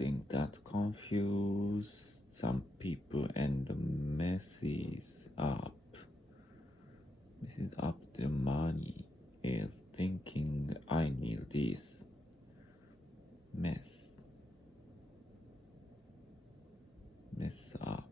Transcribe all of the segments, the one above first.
thing that confuse some people and messes up their money is thinking I need this. Mess up.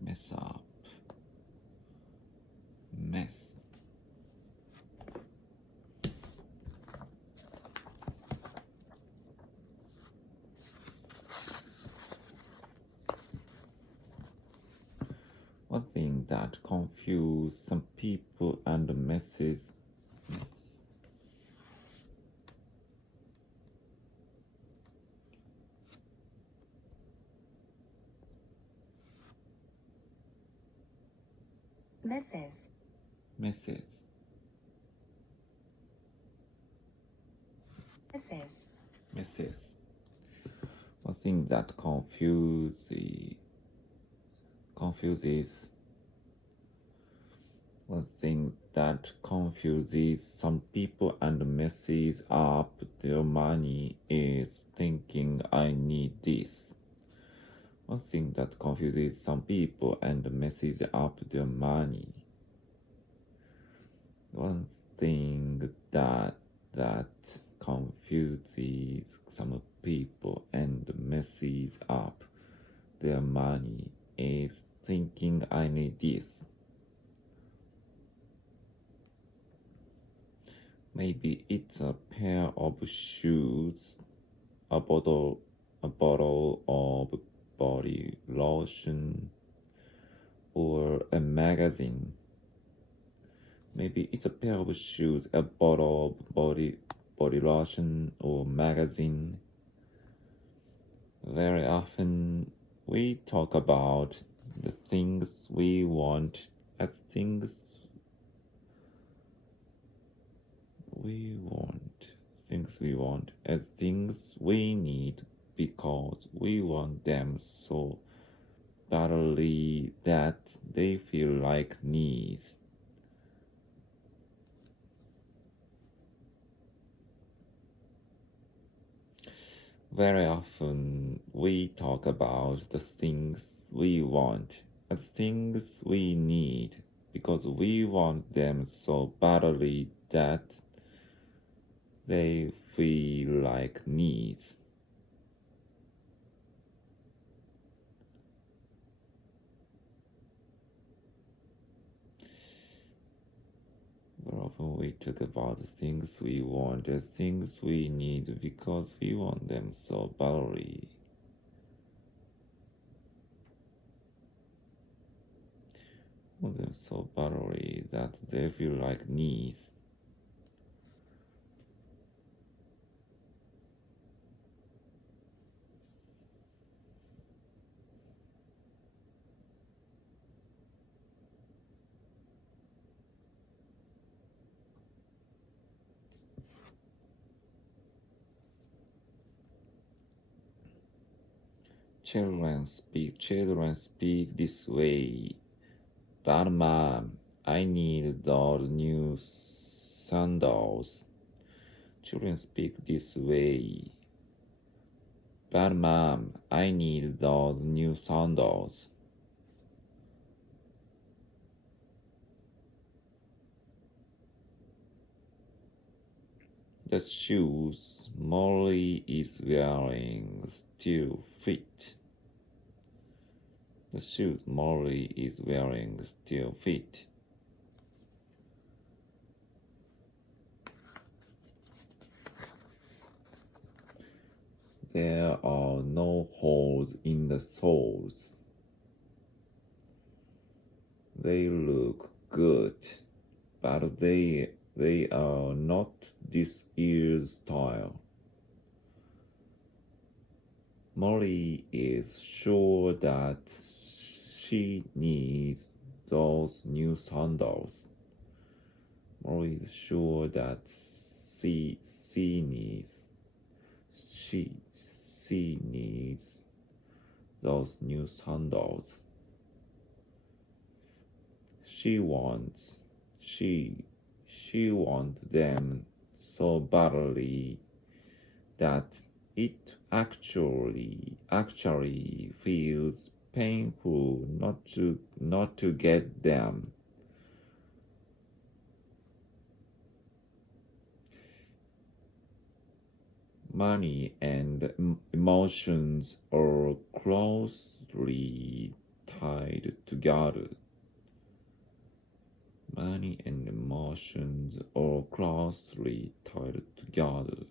Mess up. Mess. One thing that confuse some people and messes messes. One thing that confuses some people and messes up their money is thinking I need this. One thing that confuses some people and messes up their money. One thing that confuses some people and messes up their money is thinking I need this. Maybe it's a pair of shoes, a bottle of body lotion, or a magazine. Maybe it's a pair of shoes, a bottle of body lotion, or magazine. Very often we talk about the things we want as things we need because we want them so badly that they feel like needs. Very often we talk about the things we want as things we need because we want them so badly that they feel like needs. Very often we talk about the things we want as things we need because we want them so badly. Want them so badly that they feel like needs. Children speak this way. But mom, I need those new sandals. Children speak this way. But mom, I need those new sandals. The shoes Molly is wearing still fit. The shoes Molly is wearing still fit. There are no holes in the soles. They look good, but they are not this year's style. Molly is sure that she needs those new sandals. Molly is sure that she needs those new sandals. She wants them so badly that it actually feels painful not to get them. Money and emotions are closely tied together. Money and emotions are closely tied together.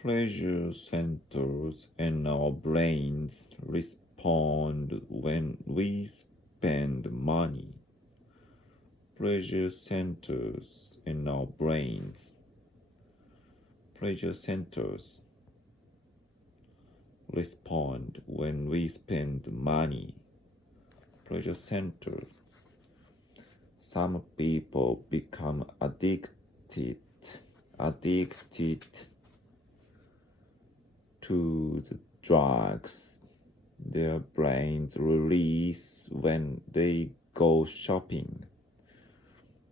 Pleasure centers in our brains respond when we spend money. Pleasure centers in our brains. Pleasure centers respond when we spend money. Pleasure center. Some people become addicted to the drugs their brains release when they go shopping.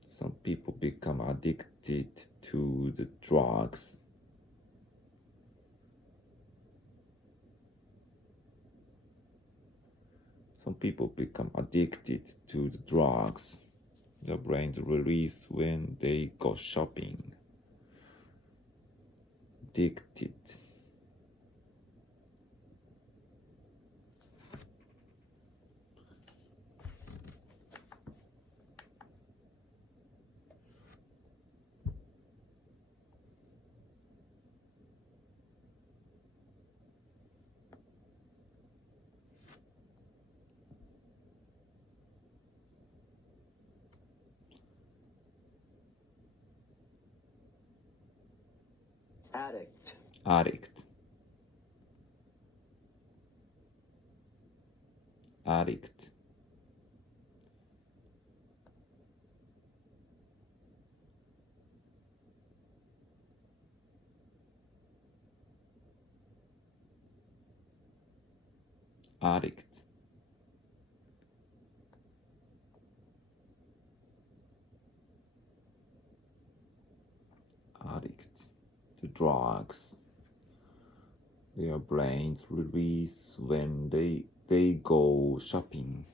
Some people become addicted to the drugs. Some people become addicted to the drugs their brains release when they go shopping. Addicted. Addict. Addict. Addict. Addict. Addict to drugs their brains release when they go shopping.